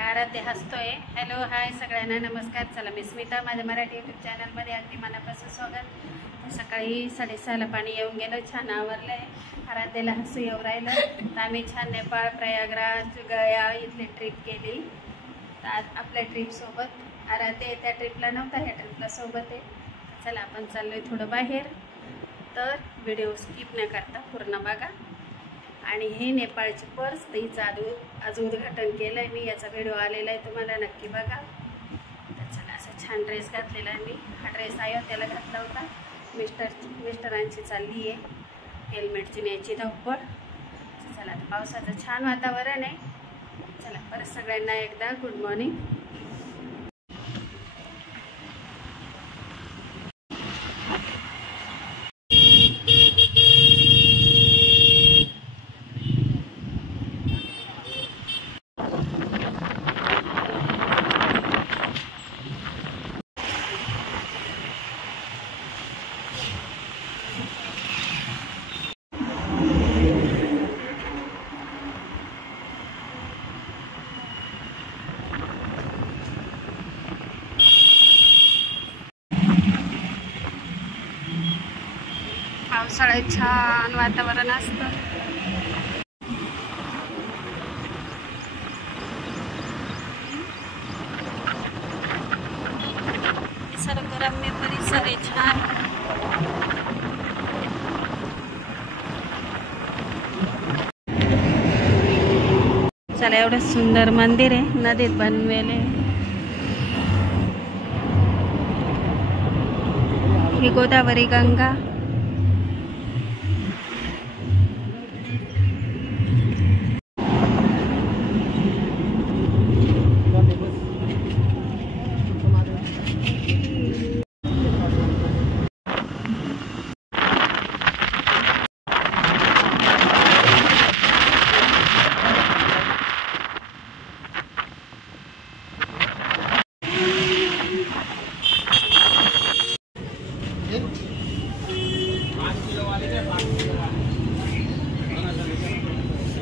आराध्य हसतोय. Hello hi सगळ्यांना नमस्कार. चला मी स्मिता, माझ्या मराठी यूट्यूब चॅनलमध्ये अगदी मनापासून स्वागत. सकाळी 6:30ला पाणी येऊन गेलं, छान आवरलं आहे. आराध्याला हसू येऊ राहिलं. तर आम्ही छान नेपाळ, प्रयागराज, गया इथली ट्रिप केली. तर आज आपल्या ट्रिपसोबत आराध्य त्या ट्रिपला नव्हता, ह्या ट्रिपला सोबत आहे. चला आपण चाललो आहे थोडं बाहेर, तर व्हिडिओ स्किप न करता पूर्ण बघा. आणि हे नेपाळची पर्स, तिचं आज उद्घाटन केलं आहे मी, याचा व्हिडिओ आलेला आहे, तुम्हाला नक्की बघा. तर चला, असा छान ड्रेस घातलेला आहे मी. हा ड्रेस अयोध्येला घातला होता. मिस्टरांची चालली आहे हेल्मेटची न्यायची धावपळ. चला, आता पावसाचं छान वातावरण आहे. चला, परत सगळ्यांना एकदा गुड मॉर्निंग. पावसाळ्यात छान वातावरण असतं. निसर्गरम्य परिसर आहे छान. चला, एवढं सुंदर मंदिर आहे, नदीत बनवेले. ही गोदावरी गंगा.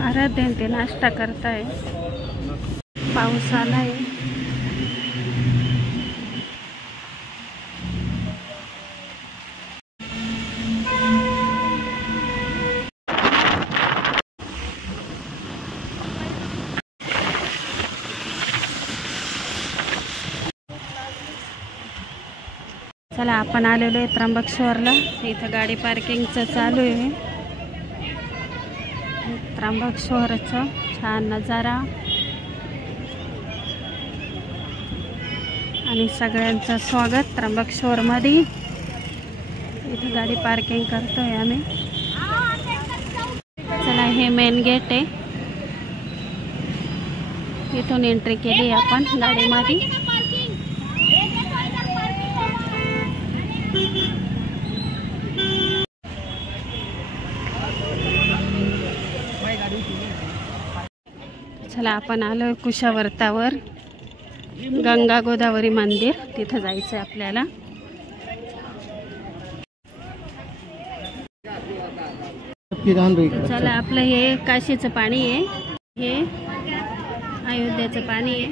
आराध्य ते नाश्ता करताय. पाऊस आलाय. चला, आपण आलेलो आहे त्र्यंबकेश्वरला. इथं गाडी पार्किंगचं चालू आहे. त्र्यंबकेश्वरचा छान नजारा आणि सगळ्यांचं स्वागत त्र्यंबकेश्वरमध्ये. इथं गाडी पार्किंग करतोय आम्ही. चला, हे मेन गेट आहे, इथून एंट्री केली आपण गाडीमध्ये. चला, आपण आलो कुशावर्तावर, गंगा गोदावरी मंदिर, तिथं जायचं आहे आपल्याला. चला, आपलं हे काशीचं पाणी आहे, हे अयोध्येचं पाणी आहे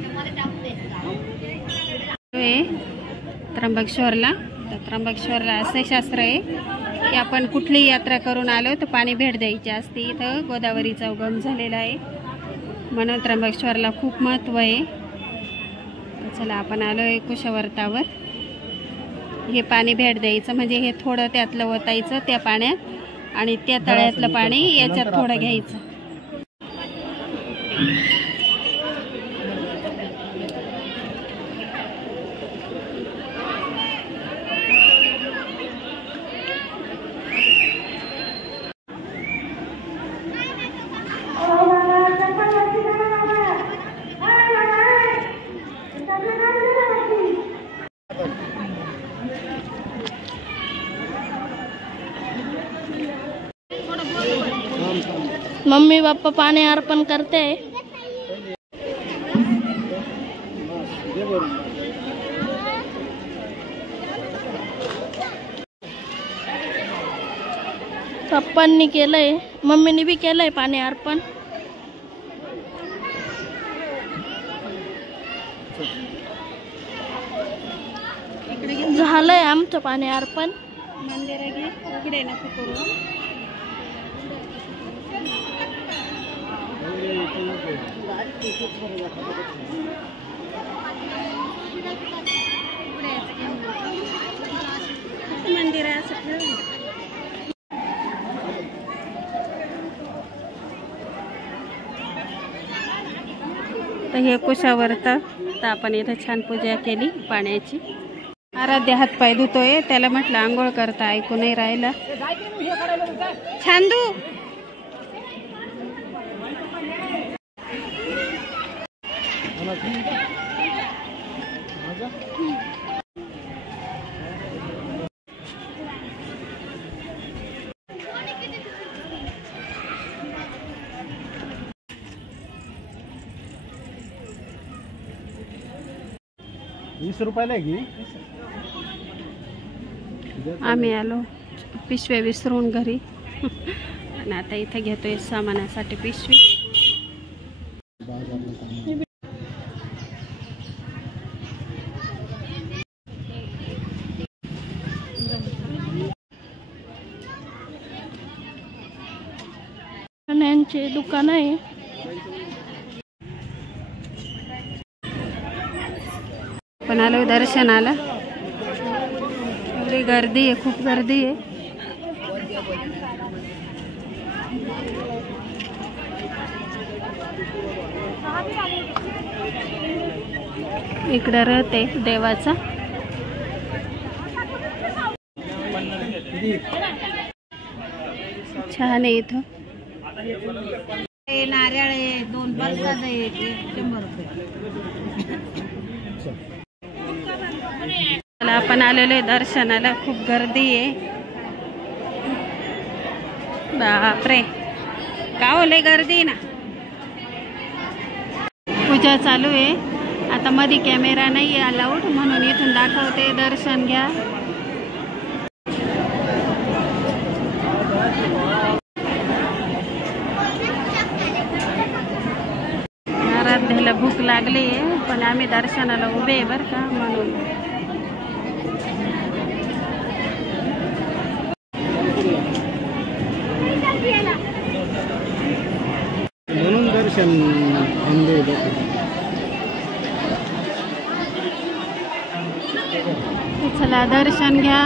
त्र्यंबकेश्वरला. तर त्र्यंबकेश्वरला असं शास्त्र आहे की आपण कुठली यात्रा करून आलो तर पाणी भेट द्यायची असते. इथं गोदावरीचा उगम झालेला आहे, म्हणून त्र्यंबकेश्वरला खूप महत्त्व आहे. चला, आपण आलो आहे कुशावर्तावर. हे पाणी भेट द्यायचं म्हणजे हे थोडं त्यातलं ओतायचं त्या पाण्यात आणि त्या तळ्यातलं पाणी याच्यात थोडं घ्यायचं. मम्मी पापा पाणी अर्पण करते. पप्पांनी केलंय, मम्मीने बी केलंय पाणी अर्पण. इकडे घे. झालंय आमचं पाणी अर्पण. मंदिर घे. इकडे नको करू. मंदिर आहे असं ठेव. तर हे कुशावरतं तर आपण इथं छान पूजा केली पाण्याची. आराध्य हातपाय धुतोय. त्याला म्हटलं आंघोळ करता ऐकू नाही राहिलं. छान धू. ₹20 आहे की. आम्ही आलो पिशव्या विसरून घरी आणि आता इथे घेतोय सामानासाठी पिशवी. पाण्याचे दुकान आहे. पण आलो दर्शनाला. एवढी गर्दी आहे, खूप गर्दी आहे. इकडं रथ आहे देवाचा. छान आहे इथं. नारळ आहे, 2 प्रसाद आहे, 100 रुपये. आपण आलेलो आहे दर्शनाला. खूप गर्दी आहे. बापरे का लय गर्दी ना. पूजा चालू आहे. आता मध्ये कॅमेरा नाही आहे अलाउड म्हणून इथून दाखवते. दर्शन घ्या. आराध्याला भूक लागली आहे पण आम्ही दर्शनाला उभे आहे बरं का म्हणून. दर्शन चला दर्शन घ्या.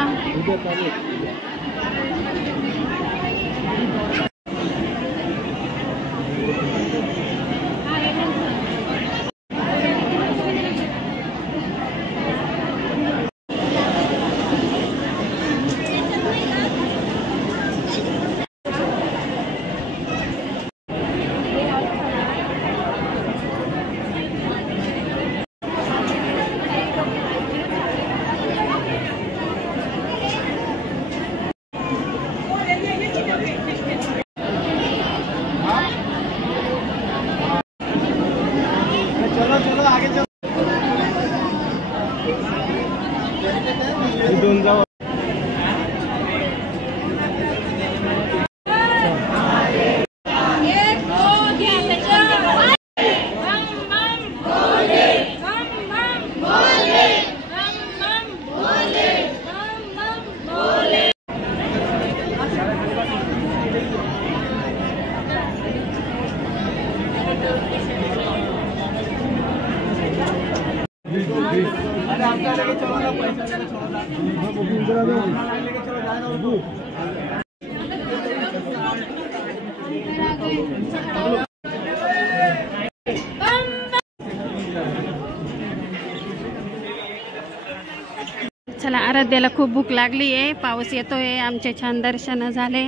चला आराध्याला खूप भूक लागली आहे. पाऊस येतोय. आमचे छान दर्शन झाले.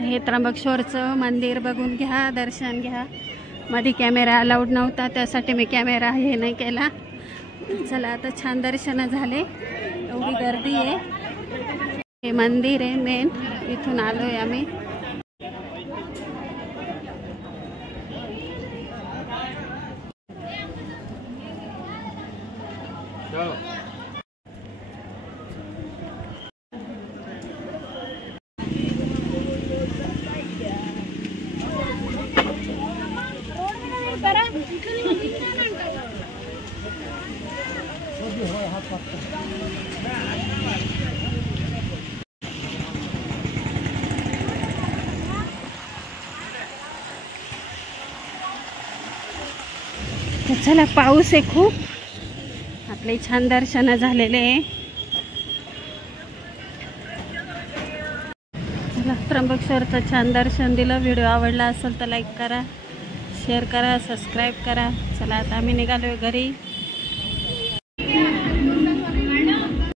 हे त्र्यंबकेश्वरचं मंदिर बघून घ्या. दर्शन घ्या. मध्ये कॅमेरा अलाउड नव्हता त्यासाठी मी कॅमेरा हे नाही केला. चला आता छान दर्शन झाले. एवढी गर्दी आहे. हे मंदिर आहे मेन. इथून आलोय आम्ही. तर चला, पाऊस आहे खूप. आपले छान दर्शन झालेले आहे. चला, त्र्यंबकेश्वरचं छान दर्शन दिलं. व्हिडिओ आवडला असेल तर लाईक करा, शेअर करा, सबस्क्राईब करा. चला, आता आम्ही निघालो घरी.